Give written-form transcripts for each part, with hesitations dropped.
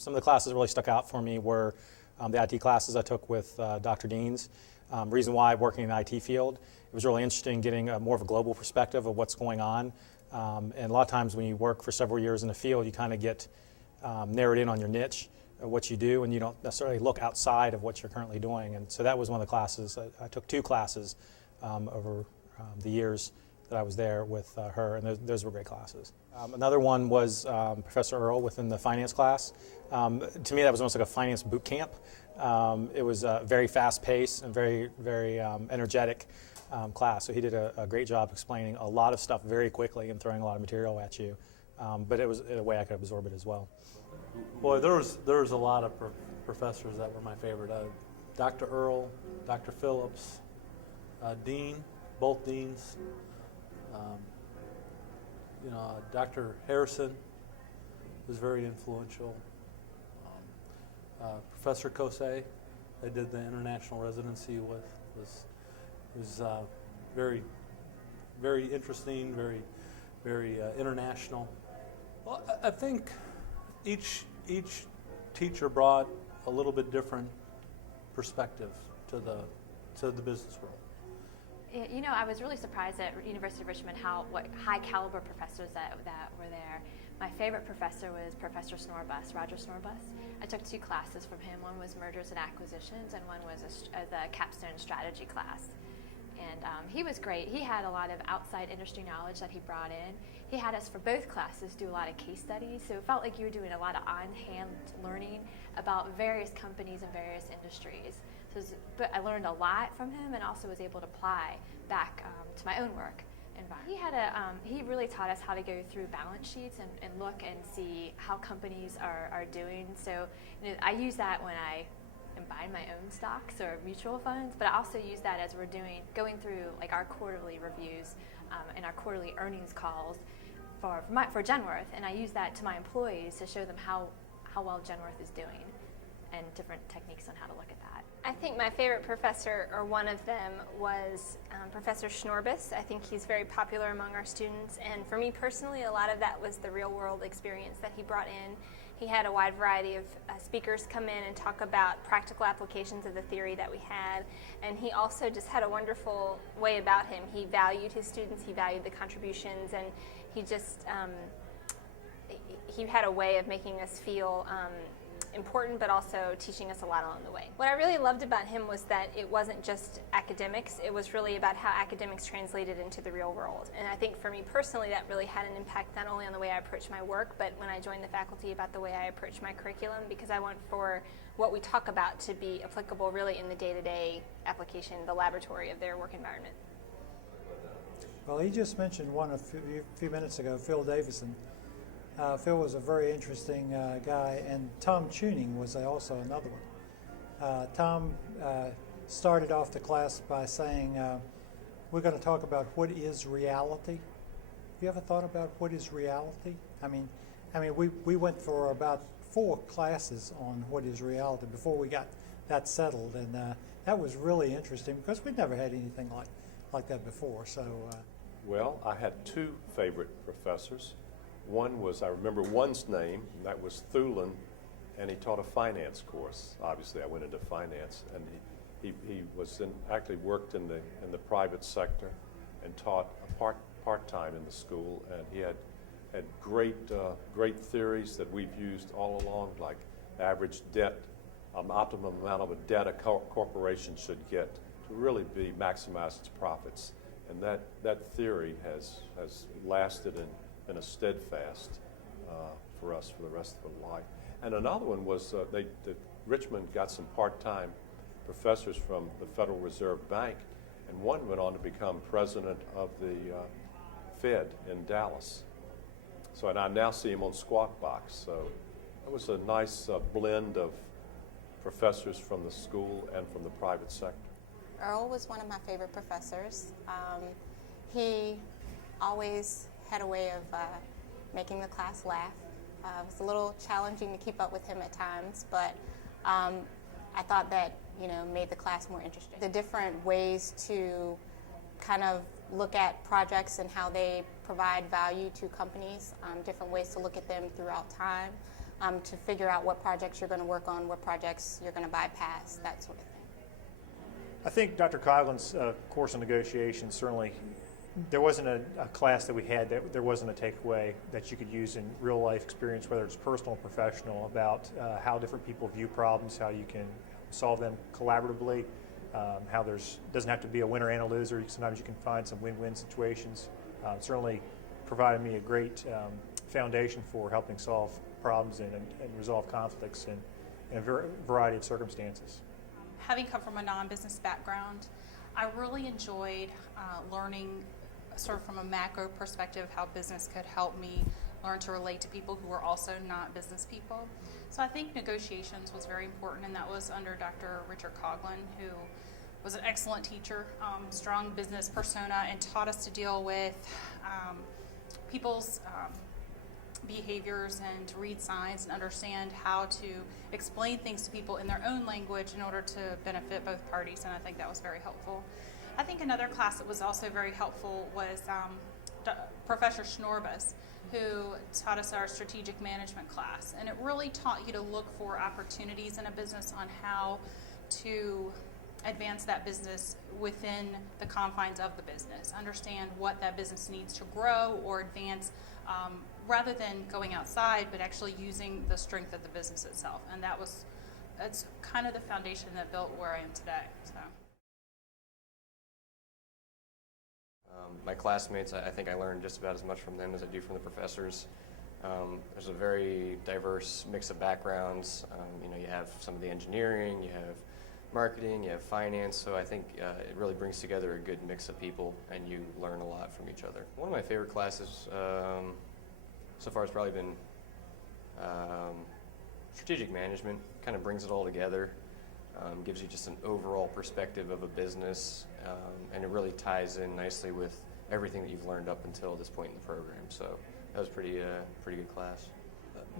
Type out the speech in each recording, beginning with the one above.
Some of the classes that really stuck out for me were the IT classes I took with Dr. Deans. Reason why working in the IT field, it was really interesting getting more of a global perspective of what's going on. And a lot of times when you work for several years in the field, you kind of get narrowed in on your niche, what you do, and you don't necessarily look outside of what you're currently doing. And so that was one of the classes. I took 2 classes over the years that I was there with her, and those were great classes. Another one was Professor Earl within the finance class. To me, that was almost like a finance boot camp. It was very fast-paced and very, very energetic class. So he did a great job explaining a lot of stuff very quickly and throwing a lot of material at you. But it was a way I could absorb it as well. Boy, there was a lot of professors that were my favorite. Dr. Earl, Dr. Phillips, Dean, both deans. Dr. Harrison was very influential. Professor Kosei, I did the international residency with, was very, very interesting, very international. Well, I think each teacher brought a little bit different perspective to the business world. You know, I was really surprised at University of Richmond what high caliber professors that were there. My favorite professor was Professor Snorbus, Roger Snorbus. I took 2 classes from him. One was mergers and acquisitions, and one was the capstone strategy class. And he was great. He had a lot of outside industry knowledge that he brought in. He had us for both classes do a lot of case studies, so it felt like you were doing a lot of on-hand learning about various companies and various industries. But I learned a lot from him, and also was able to apply back to my own work environment. He really taught us how to go through balance sheets and look and see how companies are doing. So I use that when I am buying my own stocks or mutual funds, but I also use that as we're going through like our quarterly reviews and our quarterly earnings calls for Genworth, and I use that to my employees to show them how well Genworth is doing and different techniques on how to look at that. I think my favorite professor, or one of them, was Professor Schnorbus. I think he's very popular among our students, and for me personally, a lot of that was the real-world experience that he brought in. He had a wide variety of speakers come in and talk about practical applications of the theory that we had, and he also just had a wonderful way about him. He valued his students, he valued the contributions, and he just he had a way of making us feel important, but also teaching us a lot along the way. What I really loved about him was that it wasn't just academics, it was really about how academics translated into the real world. And I think for me personally, that really had an impact not only on the way I approach my work, but when I joined the faculty, about the way I approach my curriculum, because I want for what we talk about to be applicable really in the day-to-day application, the laboratory of their work environment. Well, he just mentioned one a few minutes ago, Phil Davison. Phil was a very interesting guy, and Tom Tuning was also another one. Tom started off the class by saying, we're going to talk about what is reality. Have you ever thought about what is reality? I mean, we went for about 4 classes on what is reality before we got that settled, and that was really interesting because we'd never had anything like that before. So, well, I had 2 favorite professors. One was, I remember one's name, and that was Thulin, and he taught a finance course. Obviously, I went into finance, and he actually worked in the private sector and taught part-time in the school, and he had great theories that we've used all along, like average debt, optimum amount of a debt a corporation should get to really be maximize its profits, and that theory has lasted in a steadfast for us for the rest of our life. And another one was Richmond got some part-time professors from the Federal Reserve Bank, and one went on to become president of the Fed in Dallas. So, and I now see him on Squawk Box. So it was a nice blend of professors from the school and from the private sector. Earl was one of my favorite professors. He always had a way of making the class laugh. It was a little challenging to keep up with him at times, but I thought that made the class more interesting. The different ways to kind of look at projects and how they provide value to companies, different ways to look at them throughout time to figure out what projects you're going to work on, what projects you're going to bypass, that sort of thing. I think Dr. Coughlin's course on negotiation, certainly there wasn't a class that we had that there wasn't a takeaway that you could use in real life experience, whether it's personal or professional, about how different people view problems, how you can solve them collaboratively, how doesn't have to be a winner and a loser. Sometimes you can find some win-win situations. Certainly provided me a great foundation for helping solve problems and resolve conflicts in a variety of circumstances. Having come from a non-business background, I really enjoyed learning sort of from a macro perspective how business could help me learn to relate to people who are also not business people. So I think negotiations was very important, and that was under Dr. Richard Coughlin, who was an excellent teacher, strong business persona, and taught us to deal with people's behaviors and to read signs and understand how to explain things to people in their own language in order to benefit both parties, and I think that was very helpful. I think another class that was also very helpful was Professor Schnorbus, who taught us our strategic management class, and it really taught you to look for opportunities in a business on how to advance that business within the confines of the business, understand what that business needs to grow or advance, rather than going outside, but actually using the strength of the business itself. And that's kind of the foundation that built where I am today. So. My classmates, I think I learned just about as much from them as I do from the professors. There's a very diverse mix of backgrounds. You have some of the engineering, you have marketing, you have finance, so I think it really brings together a good mix of people, and you learn a lot from each other. One of my favorite classes so far has probably been strategic management. Kind of brings it all together, gives you just an overall perspective of a business, and it really ties in nicely with everything that you've learned up until this point in the program. So that was pretty good class.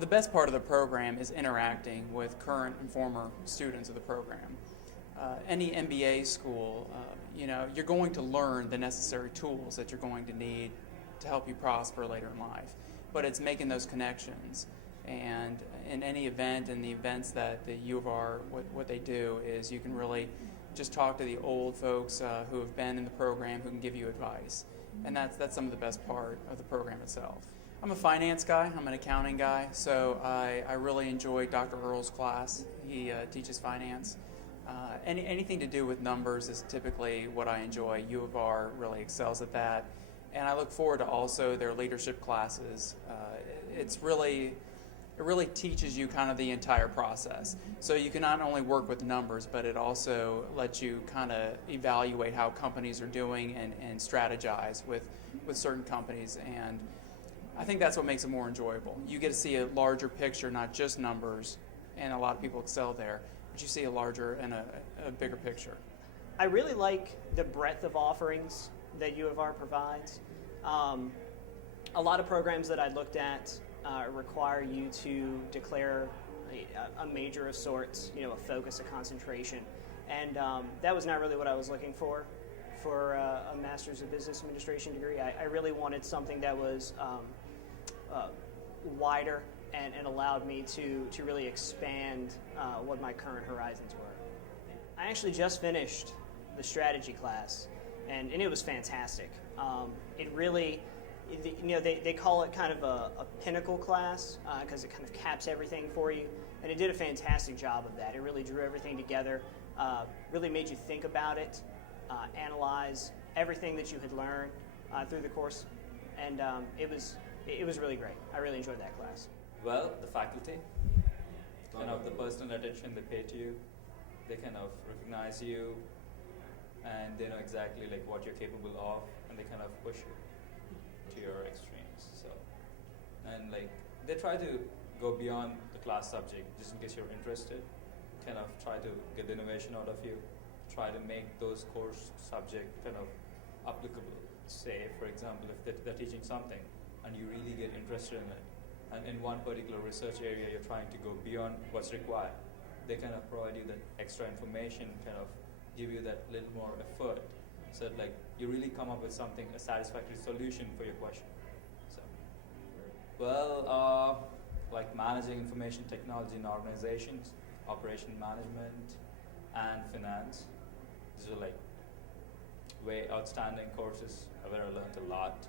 The best part of the program is interacting with current and former students of the program. Any MBA school, you're going to learn the necessary tools that you're going to need to help you prosper later in life. But it's making those connections. And in any event, and the events that the U of R, what they do is you can really just talk to the old folks who have been in the program who can give you advice. And that's some of the best part of the program itself. I'm a finance guy, I'm an accounting guy, so I really enjoy Dr. Earl's class. He teaches finance. Anything to do with numbers is typically what I enjoy. U of R really excels at that. And I look forward to also their leadership classes. It really teaches you kind of the entire process. So you can not only work with numbers, but it also lets you kind of evaluate how companies are doing and strategize with certain companies. And I think that's what makes it more enjoyable. You get to see a larger picture, not just numbers, and a lot of people excel there, but you see a larger and a bigger picture. I really like the breadth of offerings that U of R provides. A lot of programs that I looked at require you to declare a major of sorts, a focus, a concentration. And that was not really what I was looking for a Master's of Business Administration degree. I really wanted something that was wider and allowed me to really expand what my current horizons were. I actually just finished the strategy class, and it was fantastic. It really, they call it kind of a pinnacle class because it kind of caps everything for you, and it did a fantastic job of that. It really drew everything together, really made you think about it, analyze everything that you had learned through the course, and it was really great. I really enjoyed that class. Well, the faculty, kind of the personal attention they pay to you, they kind of recognize you, and they know exactly like what you're capable of, and they kind of push you to your extremes. So, and like they try to go beyond the class subject just in case you're interested. Kind of try to get the innovation out of you. Try to make those course subject kind of applicable. Say, for example, if they're teaching something and you really get interested in it, and in one particular research area you're trying to go beyond what's required, they kind of provide you that extra information, kind of give you that little more effort, so that like you really come up with something, a satisfactory solution for your question. So, well, like managing information technology in organizations, operation management, and finance. These are like way outstanding courses where I learned a lot.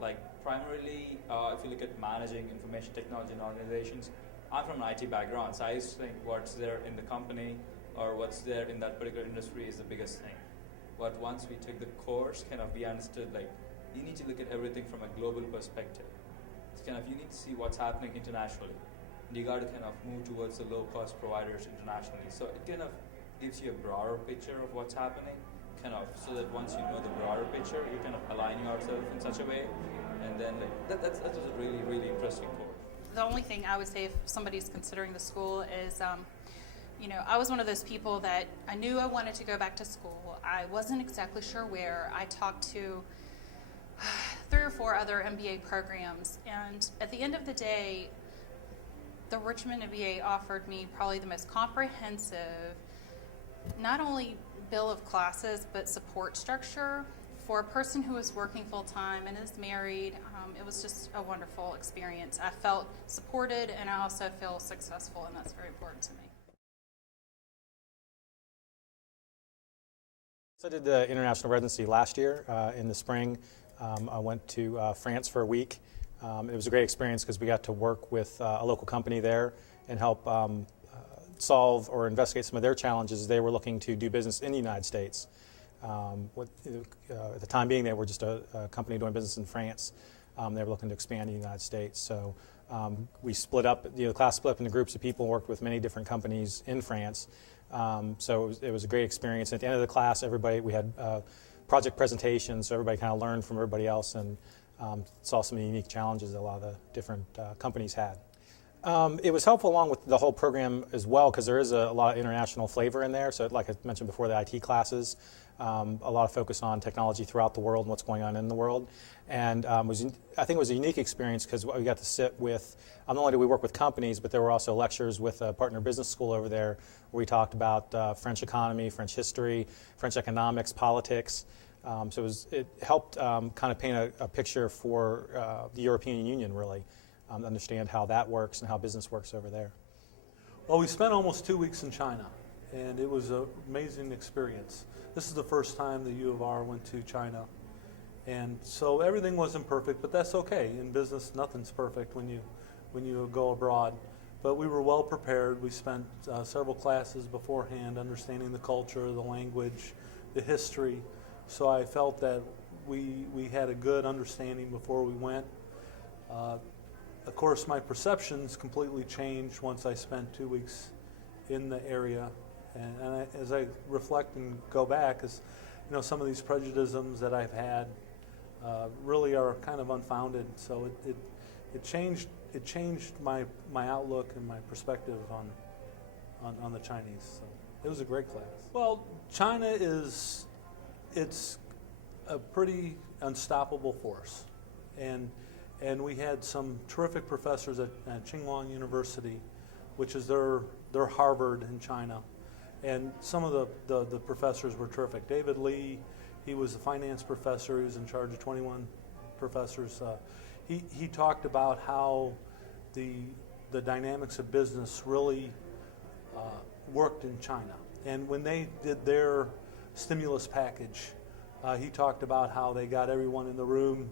Like primarily, if you look at managing information technology in organizations, I'm from an IT background, so I used to think what's there in the company or what's there in that particular industry is the biggest thing. But once we took the course, kind of we understood like you need to look at everything from a global perspective. It's kind of you need to see what's happening internationally. And you got to kind of move towards the low-cost providers internationally. So it kind of gives you a broader picture of what's happening, kind of so that once you know the broader picture, you kind of align yourself in such a way, and then like that was a really, really interesting course. The only thing I would say if somebody's considering the school is, I was one of those people that I knew I wanted to go back to school. I wasn't exactly sure where. I talked to 3 or 4 other MBA programs, and at the end of the day, the Richmond MBA offered me probably the most comprehensive, not only bill of classes, but support structure for a person who is working full-time and is married. It was just a wonderful experience. I felt supported, and I also feel successful, and that's very important to me. So I did the international residency last year in the spring. I went to France for a week. It was a great experience because we got to work with a local company there and help solve or investigate some of their challenges. They were looking to do business in the United States. At the time being, they were just a company doing business in France. They were looking to expand in the United States. So we split up, the class split up into groups of people, worked with many different companies in France. So it was a great experience. At the end of the class, we had project presentations, so everybody kind of learned from everybody else and saw some of the unique challenges that a lot of the different companies had. It was helpful along with the whole program as well because there is a lot of international flavor in there. So like I mentioned before, the IT classes, a lot of focus on technology throughout the world and what's going on in the world. And I think it was a unique experience because we got to sit with, not only did we work with companies, but there were also lectures with a partner business school over there where we talked about French economy, French history, French economics, politics. So it helped kind of paint a picture for the European Union, really, understand how that works and how business works over there. Well, we spent almost 2 weeks in China, and it was an amazing experience. This is the first time the U of R went to China, and so everything wasn't perfect, but that's okay. In business, nothing's perfect when you go abroad. But we were well prepared. We spent several classes beforehand understanding the culture, the language, the history. So I felt that we had a good understanding before we went. Of course, my perceptions completely changed once I spent 2 weeks in the area. And as I reflect and go back, some of these prejudices that I've had really are kind of unfounded. So it changed my outlook and my perspective on the Chinese. So it was a great class. Well, China it's a pretty unstoppable force, and we had some terrific professors at Tsinghua University, which is their Harvard in China, and some of the professors were terrific. David Lee, he was a finance professor. He was in charge of 21 professors. He talked about how the dynamics of business really worked in China, and when they did their stimulus package, he talked about how they got everyone in the room.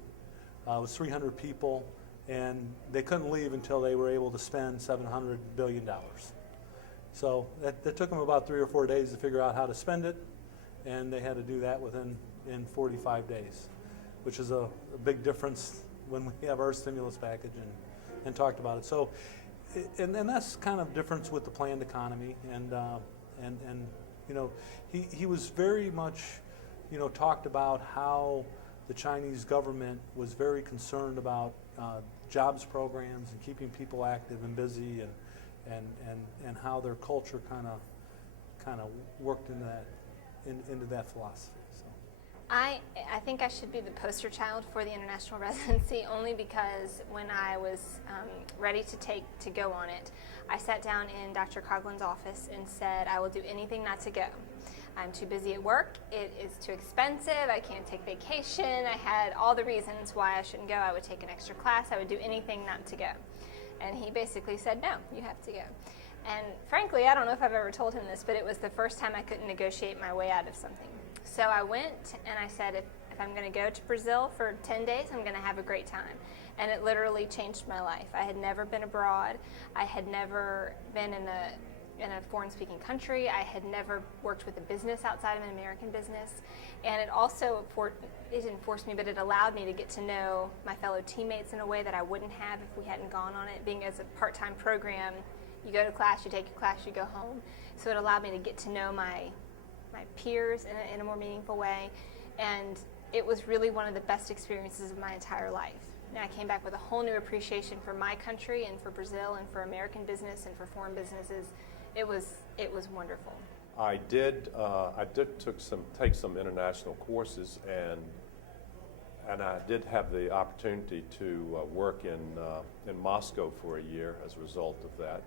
It was 300 people, and they couldn't leave until they were able to spend $700 billion. So that took them about 3 or 4 days to figure out how to spend it, and they had to do that in 45 days, which is a big difference when we have our stimulus package and talked about it. So, and that's kind of difference with the planned economy, and he was very much, talked about how the Chinese government was very concerned about jobs programs and keeping people active and busy, and how their culture kind of worked into that philosophy. So. I think I should be the poster child for the international residency only because when I was ready to go on it, I sat down in Dr. Coughlin's office and said, I will do anything not to go. I'm too busy at work, it is too expensive, I can't take vacation. I had all the reasons why I shouldn't go. I would take an extra class, I would do anything not to go. And he basically said, no, you have to go. And frankly, I don't know if I've ever told him this, but it was the first time I couldn't negotiate my way out of something. So I went and I said, if I'm going to go to Brazil for 10 days, I'm going to have a great time. And it literally changed my life. I had never been abroad. I had never been in a foreign-speaking country. I had never worked with a business outside of an American business. And it also, it didn't force me, but it allowed me to get to know my fellow teammates in a way that I wouldn't have if we hadn't gone on it. Being as a part-time program, you go to class, you take your class, you go home. So it allowed me to get to know my peers in a more meaningful way. And it was really one of the best experiences of my entire life. And I came back with a whole new appreciation for my country and for Brazil and for American business and for foreign businesses. It was wonderful. I did take some international courses, and I did have the opportunity to work in Moscow for a year as a result of that,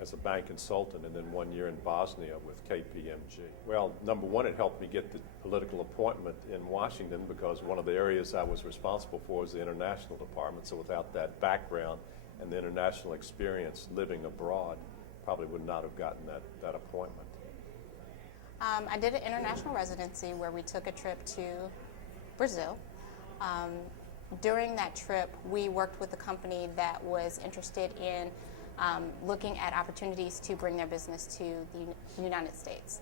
as a bank consultant, and then 1 year in Bosnia with KPMG. Well, number one, it helped me get the political appointment in Washington because one of the areas I was responsible for was the international department. So without that background and the international experience living abroad, probably would not have gotten that appointment. I did an international residency where we took a trip to Brazil. During that trip, we worked with a company that was interested in looking at opportunities to bring their business to the United States.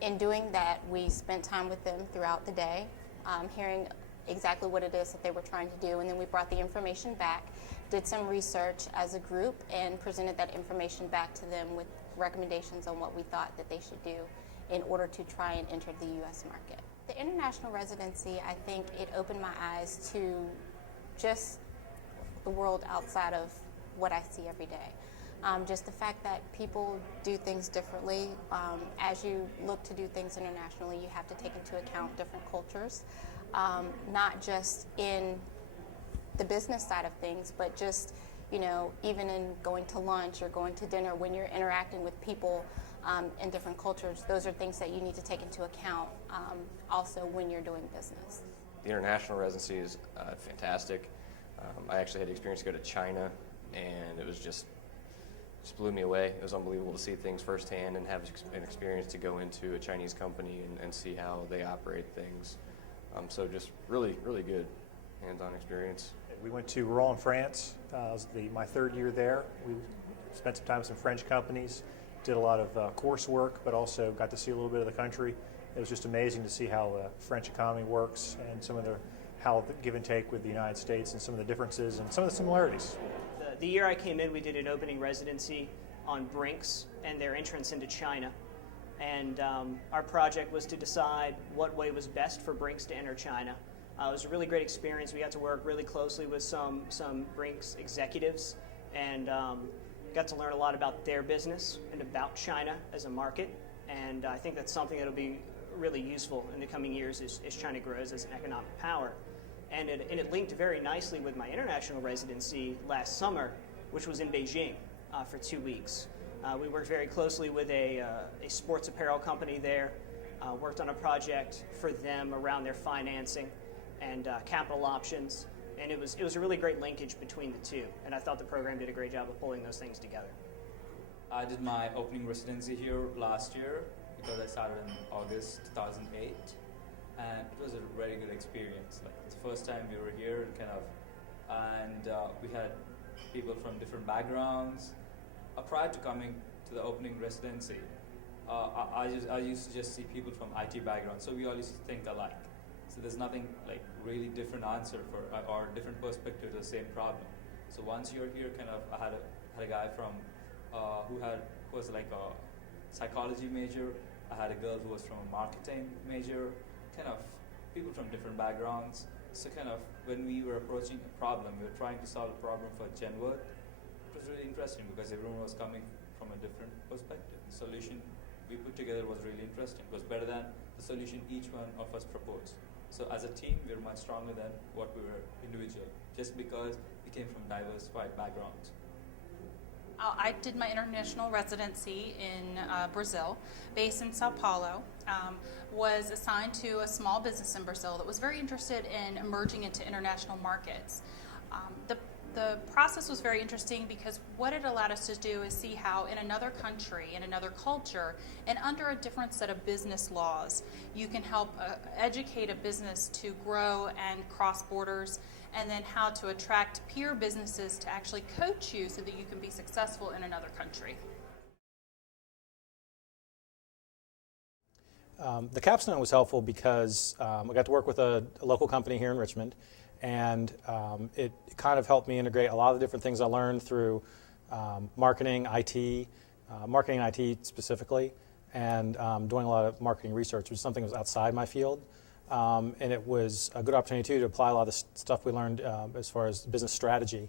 In doing that, we spent time with them throughout the day, hearing exactly what it is that they were trying to do, and then we brought the information back, did some research as a group, and presented that information back to them with recommendations on what we thought that they should do in order to try and enter the U.S. market. The international residency, I think it opened my eyes to just the world outside of what I see every day. Just the fact that people do things differently. As you look to do things internationally, you have to take into account different cultures, not just in the business side of things, but just, even in going to lunch or going to dinner, when you're interacting with people in different cultures, those are things that you need to take into account also when you're doing business. The international residency is fantastic. I actually had the experience to go to China, and it was just blew me away. It was unbelievable to see things firsthand and have an experience to go into a Chinese company and see how they operate things. So just really, really good hands-on experience. We went to Rouen, France. It was my third year there. We spent some time with some French companies, did a lot of coursework, but also got to see a little bit of the country. It was just amazing to see how the French economy works and how the give and take with the United States and some of the differences and some of the similarities. The year I came in, we did an opening residency on Brinks and their entrance into China. And our project was to decide what way was best for Brinks to enter China. It was a really great experience. We got to work really closely with some Brinks executives and got to learn a lot about their business and about China as a market. And I think that's something that will be really useful in the coming years as China grows as an economic power. And it linked very nicely with my international residency last summer, which was in Beijing for 2 weeks. We worked very closely with a sports apparel company there, worked on a project for them around their financing and capital options, and it was a really great linkage between the two, and I thought the program did a great job of pulling those things together. I did my opening residency here last year because I started in August 2008, and it was a very good experience. Like, it's the first time we were here, and we had people from different backgrounds. Prior to coming to the opening residency, I used to just see people from IT backgrounds, so we all used to think alike. So there's nothing like really different answer or different perspective to the same problem. So once you're here, I had a guy from who was like a psychology major. I had a girl who was from a marketing major. People from different backgrounds. So when we were approaching a problem, we were trying to solve a problem for Gen Z. It was really interesting because everyone was coming from a different perspective. The solution we put together was really interesting. It was better than the solution each one of us proposed. So as a team, we were much stronger than what we were individually, just because we came from diversified backgrounds. I did my international residency in Brazil, based in Sao Paulo. Was assigned to a small business in Brazil that was very interested in emerging into international markets. The process was very interesting because what it allowed us to do is see how in another country, in another culture, and under a different set of business laws, you can help educate a business to grow and cross borders, and then how to attract peer businesses to actually coach you so that you can be successful in another country. The capstone was helpful because I got to work with a local company here in Richmond, and it kind of helped me integrate a lot of the different things I learned through marketing, IT specifically, and doing a lot of marketing research, which was something that was outside my field. And it was a good opportunity, too, to apply a lot of the stuff we learned as far as business strategy.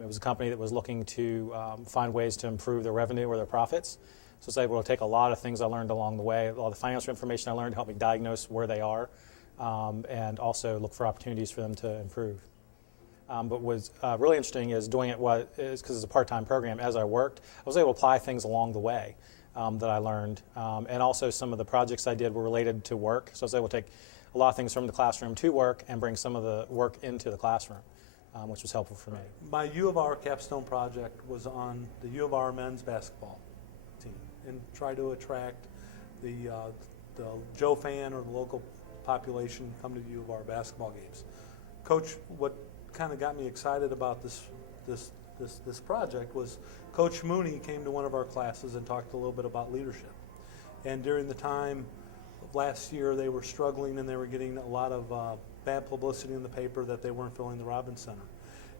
It was a company that was looking to find ways to improve their revenue or their profits. So I was able to take a lot of things I learned along the way, a lot of the financial information I learned to help me diagnose where they are, and also look for opportunities for them to improve. But what was really interesting is doing it because it's a part-time program. As I worked, I was able to apply things along the way that I learned. And also some of the projects I did were related to work. So I was able to take a lot of things from the classroom to work and bring some of the work into the classroom, which was helpful for me. My U of R capstone project was on the U of R men's basketball team and try to attract the Joe fan or the local population come to the U of R basketball games. Coach, what kind of got me excited about this project was Coach Mooney came to one of our classes and talked a little bit about leadership. And during the time of last year, they were struggling and they were getting a lot of bad publicity in the paper that they weren't filling the Robbins Center.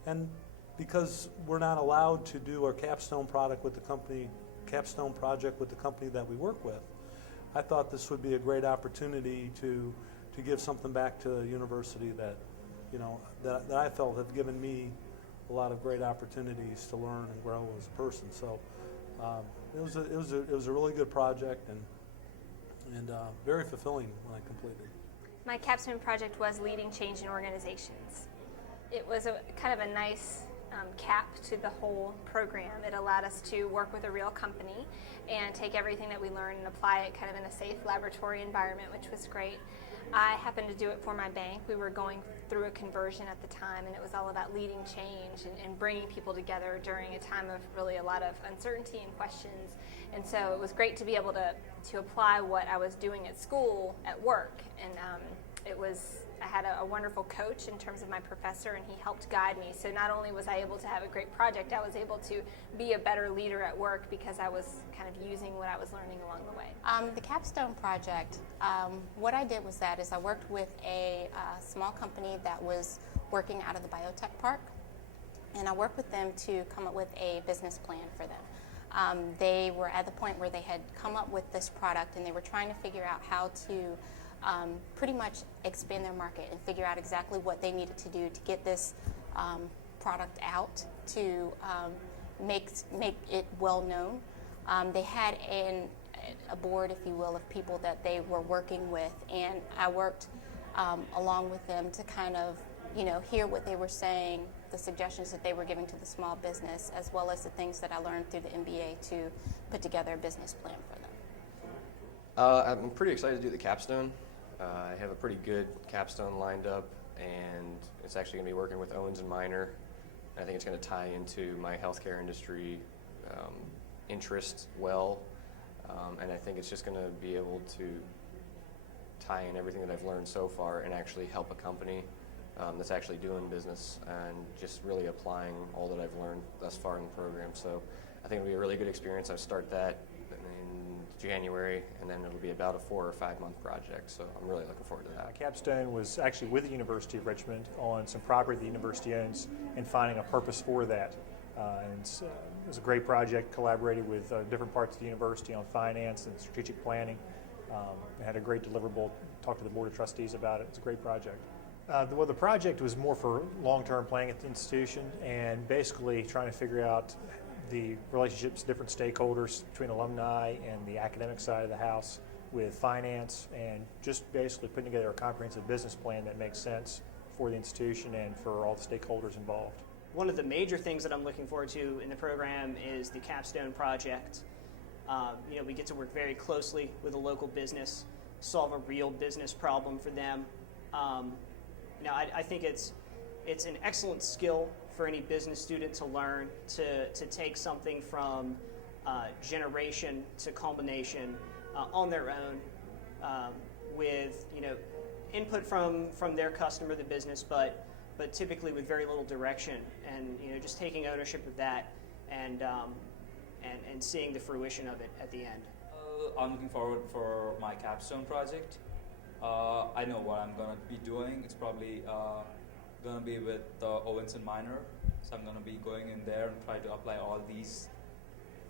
And because we're not allowed to do our capstone project with the company that we work with, I thought this would be a great opportunity to give something back to a university that, that I felt have given me a lot of great opportunities to learn and grow as a person. So it was a really good project and very fulfilling when I completed. My capstone project was leading change in organizations. It was kind of a nice cap to the whole program. It allowed us to work with a real company and take everything that we learned and apply it kind of in a safe laboratory environment, which was great. I happened to do it for my bank. We were going through a conversion at the time, and it was all about leading change and bringing people together during a time of really a lot of uncertainty and questions. And so it was great to be able to apply what I was doing at school at work. And I had a wonderful coach in terms of my professor, and he helped guide me. So not only was I able to have a great project, I was able to be a better leader at work because I was kind of using what I was learning along the way. The capstone project, what I did was I worked with a small company that was working out of the biotech park, and I worked with them to come up with a business plan for them. They were at the point where they had come up with this product, and they were trying to figure out how to pretty much expand their market and figure out exactly what they needed to do to get this product out to make it well known. They had a board, if you will, of people that they were working with, and I worked along with them to kind of hear what they were saying, the suggestions that they were giving to the small business, as well as the things that I learned through the MBA to put together a business plan for them. I'm pretty excited to do the capstone. I have a pretty good capstone lined up, and it's actually going to be working with Owens & Minor. I think it's going to tie into my healthcare industry interest well, and I think it's just going to be able to tie in everything that I've learned so far and actually help a company that's actually doing business and just really applying all that I've learned thus far in the program. So I think it'll be a really good experience. I'll start that in January, and then it'll be about a 4 or 5 month project. So I'm really looking forward to that. Capstone was actually with the University of Richmond on some property the university owns and finding a purpose for that. It was a great project, collaborated with different parts of the university on finance and strategic planning. It had a great deliverable, talked to the board of trustees about it. It's a great project. The project was more for long-term planning at the institution and basically trying to figure out the relationships, different stakeholders between alumni and the academic side of the house with finance, and just basically putting together a comprehensive business plan that makes sense for the institution and for all the stakeholders involved. One of the major things that I'm looking forward to in the program is the capstone project. We get to work very closely with a local business, solve a real business problem for them. I think it's an excellent skill for any business student to learn, to take something from generation to culmination on their own, with input from their customer, the business, but typically with very little direction, and just taking ownership of that and seeing the fruition of it at the end. I'm looking forward for my capstone project. I know what I'm going to be doing. It's probably going to be with Owens & Minor. So I'm going to be going in there and try to apply all these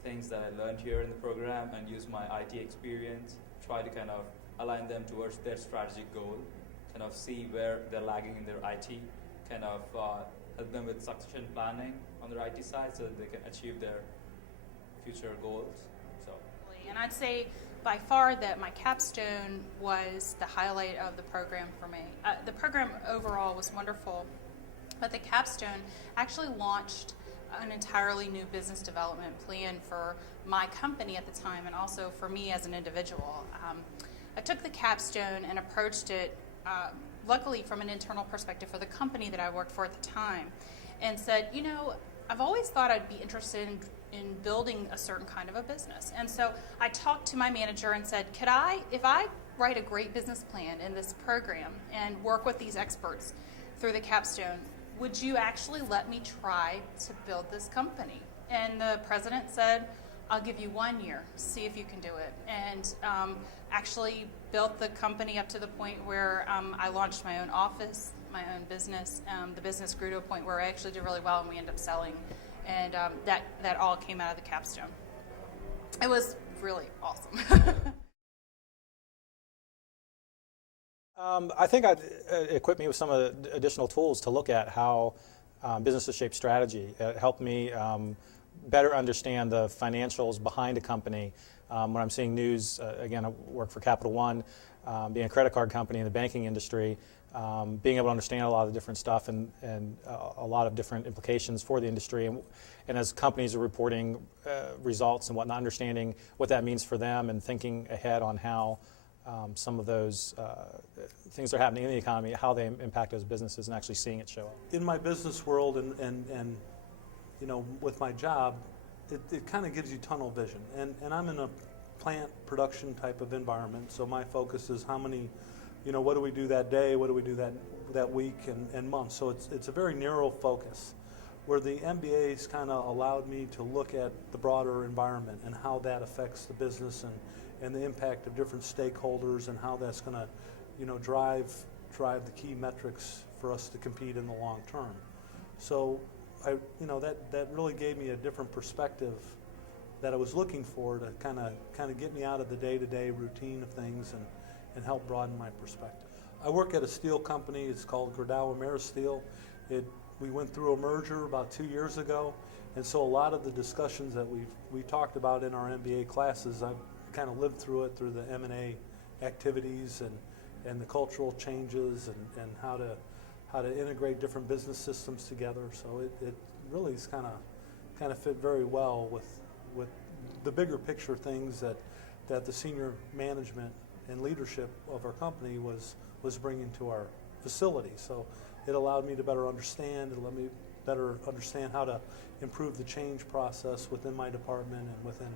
things that I learned here in the program and use my IT experience, try to kind of align them towards their strategic goal, kind of see where they're lagging in their IT, kind of help them with succession planning on their IT side so that they can achieve their future goals. So. And I'd say by far that my capstone was the highlight of the program for me. The program overall was wonderful, but the capstone actually launched an entirely new business development plan for my company at the time and also for me as an individual. I took the capstone and approached it, luckily from an internal perspective for the company that I worked for at the time, and said, I've always thought I'd be interested in building a certain kind of a business. And so I talked to my manager and said, if I write a great business plan in this program and work with these experts through the capstone, would you actually let me try to build this company? And the president said, I'll give you 1 year, see if you can do it. And actually built the company up to the point where I launched my own office, my own business. The business grew to a point where I actually did really well and we ended up selling. And that all came out of the capstone. It was really awesome. I think it equipped me with some of the additional tools to look at how businesses shape strategy. It helped me better understand the financials behind a company. When I'm seeing news, again, I work for Capital One, being a credit card company in the banking industry, being able to understand a lot of different stuff and a lot of different implications for the industry. And as companies are reporting results and whatnot, understanding what that means for them and thinking ahead on how some of those things that are happening in the economy, how they impact those businesses, and actually seeing it show up. In my business world and with my job, it kind of gives you tunnel vision. And I'm in a plant production type of environment, so my focus is how many, what do we do that day, what do we do that week and month. So it's a very narrow focus, where the MBA's kind of allowed me to look at the broader environment and how that affects the business and the impact of different stakeholders and how that's going to, drive the key metrics for us to compete in the long term. So, that really gave me a different perspective that I was looking for to kind of get me out of the day-to-day routine of things and help broaden my perspective. I work at a steel company. It's called Gerdau Ameristeel. We went through a merger about 2 years ago, and so a lot of the discussions that we talked about in our MBA classes, I've kind of lived through it through the M&A activities and the cultural changes and how to integrate different business systems together. So it really is kind of fit very well with the bigger picture things that the senior management and leadership of our company was bringing to our facility. So it allowed me to better understand. It let me better understand how to improve the change process within my department and within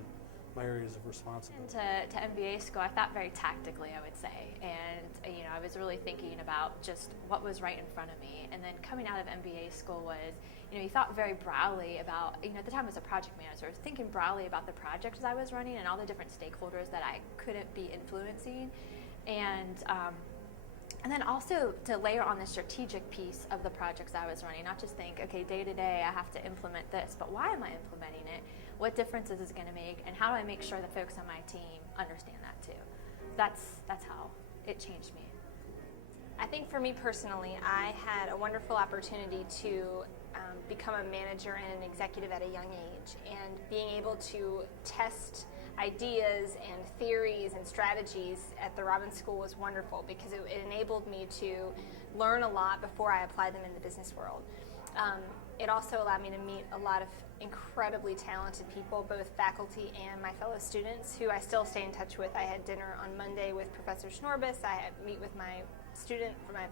my areas of responsibility. To MBA school, I thought very tactically, I would say, and I was really thinking about just what was right in front of me. And then coming out of MBA school was, you thought very broadly about, at the time I was a project manager, I was thinking broadly about the projects I was running and all the different stakeholders that I couldn't be influencing, and then also to layer on the strategic piece of the projects I was running, not just think, okay, day to day I have to implement this, but why am I implementing it? What difference is it going to make, and how do I make sure the folks on my team understand that too? That's how it changed me. I think for me personally, I had a wonderful opportunity to become a manager and an executive at a young age, and being able to test ideas and theories and strategies at the Robbins School was wonderful because it enabled me to learn a lot before I applied them in the business world. It also allowed me to meet a lot of incredibly talented people, both faculty and my fellow students, who I still stay in touch with. I had dinner on Monday with Professor Schnorbus. I had meet with my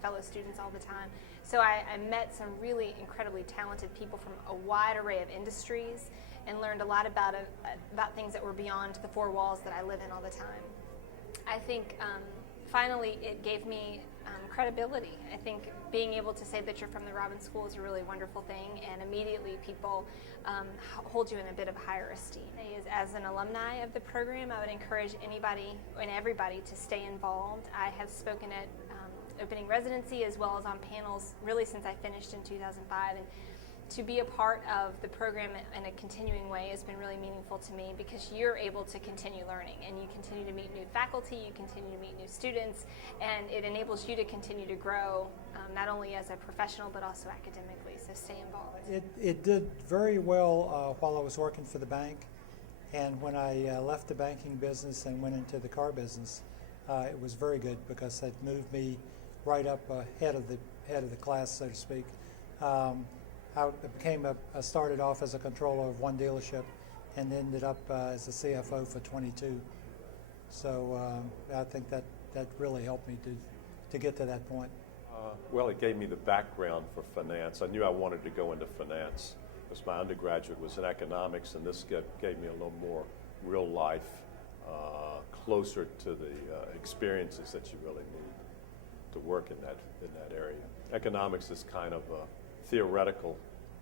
fellow students all the time. So I met some really incredibly talented people from a wide array of industries and learned a lot about things that were beyond the four walls that I live in all the time. I think finally it gave me credibility. I think being able to say that you're from the Robbins School is a really wonderful thing, and immediately people hold you in a bit of higher esteem. As an alumni of the program, I would encourage anybody and everybody to stay involved. I have spoken at opening residency as well as on panels really since I finished in 2005, and to be a part of the program in a continuing way has been really meaningful to me because you're able to continue learning and you continue to meet new faculty, you continue to meet new students, and it enables you to continue to grow not only as a professional but also academically, so stay involved. It did very well while I was working for the bank, and when I left the banking business and went into the car business, it was very good because it moved me right up head of the class, so to speak. I started off as a controller of one dealership and ended up as a CFO for 22. So I think that really helped me to get to that point. Well, it gave me the background for finance. I knew I wanted to go into finance because my undergraduate was in economics, and this gave me a little more real life, closer to the experiences that you really need to work in that area. Economics is kind of theoretical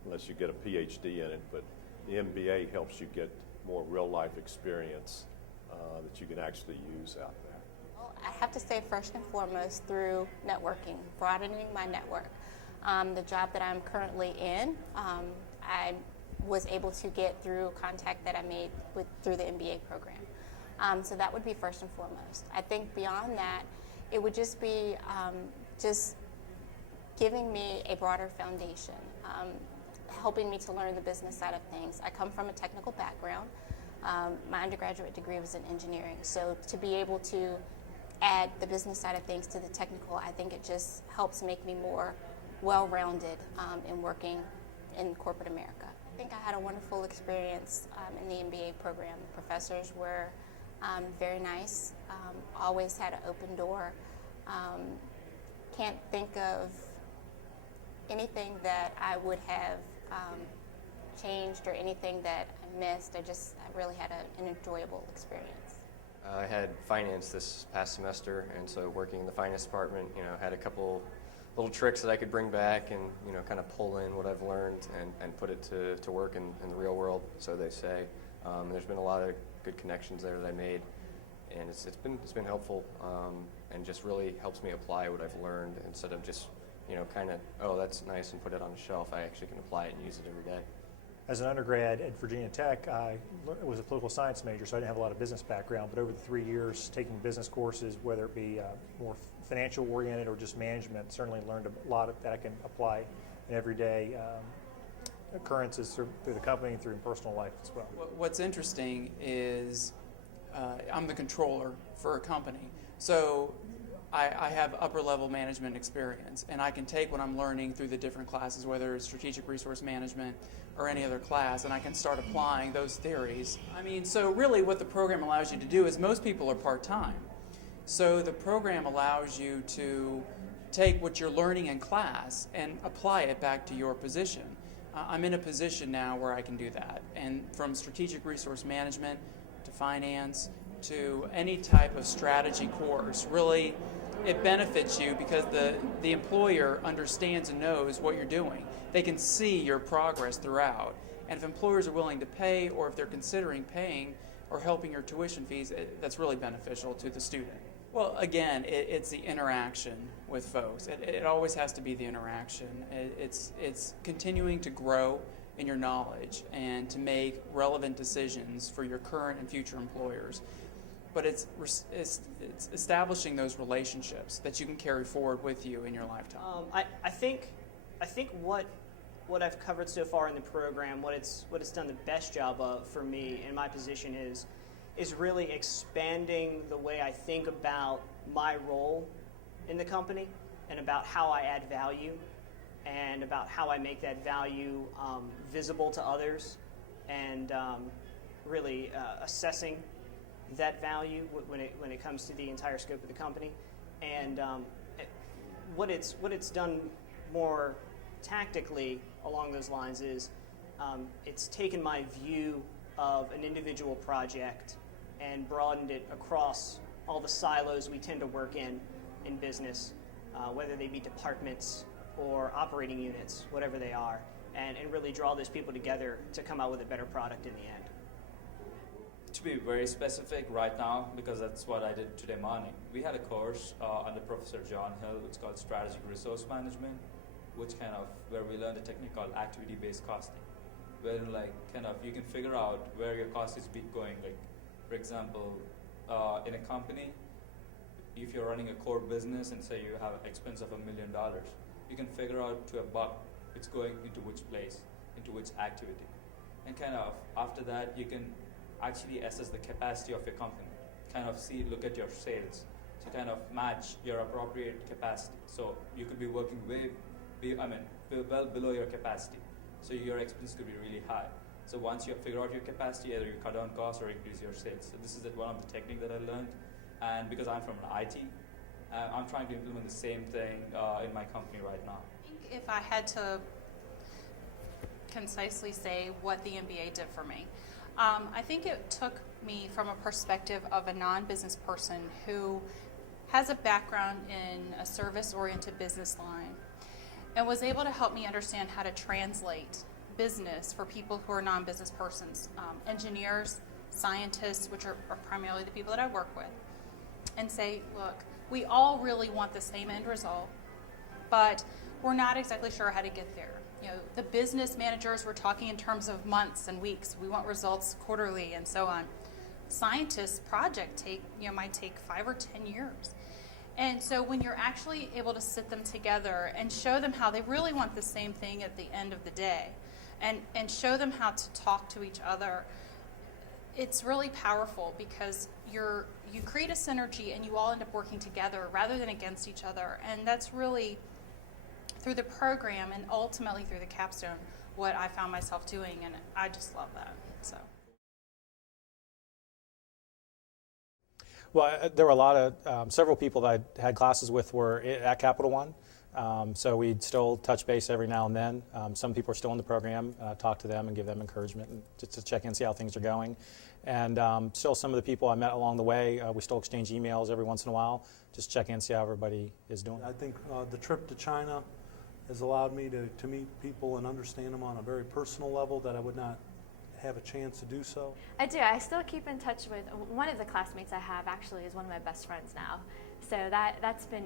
unless you get a PhD in it, but the MBA helps you get more real life experience that you can actually use out there. Well, I have to say first and foremost through networking, broadening my network. The job that I'm currently in, I was able to get through contact that I made through the MBA program. So that would be first and foremost. I think beyond that, it would just be just giving me a broader foundation, helping me to learn the business side of things. I come from a technical background. My undergraduate degree was in engineering, so to be able to add the business side of things to the technical, I think it just helps make me more well-rounded in working in corporate America. I think I had a wonderful experience in the MBA program. The professors were very nice, always had an open door. Can't think of anything that I would have changed or anything that I missed. I really had an enjoyable experience. I had finance this past semester, and so working in the finance department, had a couple little tricks that I could bring back and, kind of pull in what I've learned and put it to work in the real world, so they say. There's been a lot of good connections there that I made, and it's been helpful, and just really helps me apply what I've learned instead of just, kind of, oh, that's nice and put it on a shelf. I actually can apply it and use it every day. As an undergrad at Virginia Tech, I was a political science major, so I didn't have a lot of business background. But over the 3 years, taking business courses, whether it be more financial oriented or just management, certainly learned a lot that I can apply in everyday occurrences through the company and through personal life as well. What's interesting is I'm the controller for a company, so I have upper level management experience, and I can take what I'm learning through the different classes, whether it's strategic resource management or any other class, and I can start applying those theories. So really what the program allows you to do is most people are part-time. So the program allows you to take what you're learning in class and apply it back to your position. I'm in a position now where I can do that, and from strategic resource management to finance to any type of strategy course, really it benefits you because the employer understands and knows what you're doing. They can see your progress throughout. And if employers are willing to pay, or if they're considering paying or helping your tuition fees, that's really beneficial to the student. Well, again, it's the interaction with folks. It always has to be the interaction. It's continuing to grow in your knowledge and to make relevant decisions for your current and future employers. But it's establishing those relationships that you can carry forward with you in your lifetime. I think what I've covered so far in the program, what it's done the best job of for me in my position is really expanding the way I think about my role in the company and about how I add value and about how I make that value visible to others, and really assessing that value when it comes to the entire scope of the company. And what it's done more tactically along those lines is it's taken my view of an individual project and broadened it across all the silos we tend to work in business, whether they be departments or operating units, whatever they are, and really draw those people together to come out with a better product in the end. To be very specific right now, because that's what I did today morning, we had a course under Professor John Hill. It's called Strategic Resource Management, which where we learned a technique called activity-based costing, where you can figure out where your cost is going. Like, for example, in a company, if you're running a core business and say you have an expense of $1 million, you can figure out to $1 it's going into which place, into which activity. And after that, you can actually assess the capacity of your company, look at your sales, to match your appropriate capacity. So you could be working well below your capacity. So your expense could be really high. So once you figure out your capacity, either you cut down costs or increase your sales. So this is one of the techniques that I learned. And because I'm from an IT, I'm trying to implement the same thing in my company right now. I think if I had to concisely say what the MBA did for me, I think it took me from a perspective of a non-business person who has a background in a service-oriented business line and was able to help me understand how to translate business for people who are non-business persons, engineers, scientists, which are primarily the people that I work with, and say, look, we all really want the same end result, but we're not exactly sure how to get there. The business managers were talking in terms of months and weeks. We want results quarterly and so on. Scientists' project might take 5 or 10 years. And so when you're actually able to sit them together and show them how they really want the same thing at the end of the day, and show them how to talk to each other, it's really powerful because you create a synergy and you all end up working together rather than against each other. And that's really, through the program and ultimately through the capstone, what I found myself doing, and I just love that. So. Well, there were a lot of, several people that I had classes with were at Capital One. So we'd still touch base every now and then. Some people are still in the program, talk to them and give them encouragement and just to check in, see how things are going. And still some of the people I met along the way, we still exchange emails every once in a while, just check in, see how everybody is doing. I think the trip to China has allowed me to meet people and understand them on a very personal level that I would not have a chance to do so. I do. I still keep in touch with one of the classmates I have. Actually, is one of my best friends now. So that's been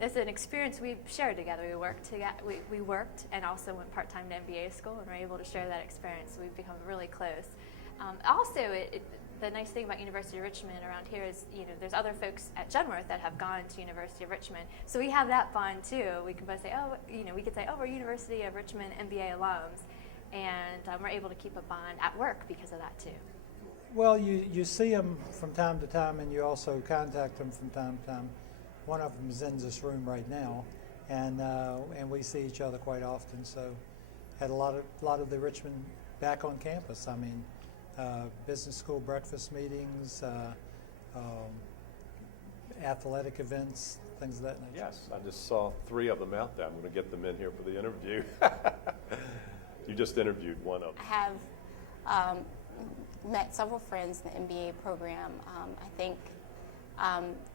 it's an experience we've shared together. We worked together. We worked and also went part-time to MBA school and were able to share that experience. So we've become really close. Also, the nice thing about University of Richmond around here is there's other folks at Genworth that have gone to University of Richmond. So we have that bond too. We can both say, we could say, we're University of Richmond MBA alums. And we're able to keep a bond at work because of that too. Well, you see them from time to time, and you also contact them from time to time. One of them is in this room right now, and we see each other quite often. So, had a lot of the Richmond back on campus. I mean, business school breakfast meetings, athletic events, things of that nature. Yes, I just saw 3 of them out there. I'm going to get them in here for the interview. You just interviewed one of them. I have met several friends in the MBA program. I think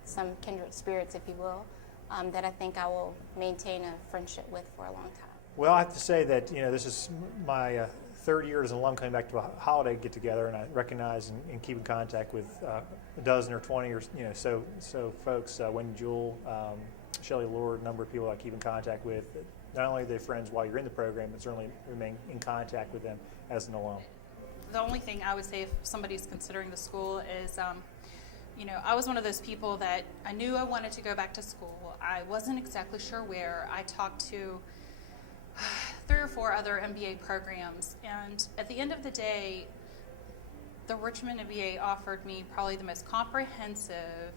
some kindred spirits, if you will, that I think I will maintain a friendship with for a long time. Well, I have to say that this is my 3rd year as an alum coming back to a holiday get-together, and I recognize and keep in contact with a dozen or 20 or so folks. Wendy Jewell, Shelley Lord, a number of people I keep in contact with. Not only are they friends while you're in the program, but certainly remain in contact with them as an alum. The only thing I would say if somebody's considering the school is, I was one of those people that I knew I wanted to go back to school. I wasn't exactly sure where. I talked to 3 or 4 other MBA programs, and at the end of the day, the Richmond MBA offered me probably the most comprehensive,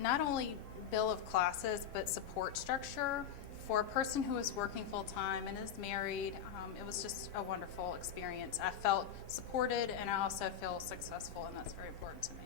not only bill of classes, but support structure for a person who is working full-time and is married. It was just a wonderful experience. I felt supported, and I also feel successful, and that's very important to me.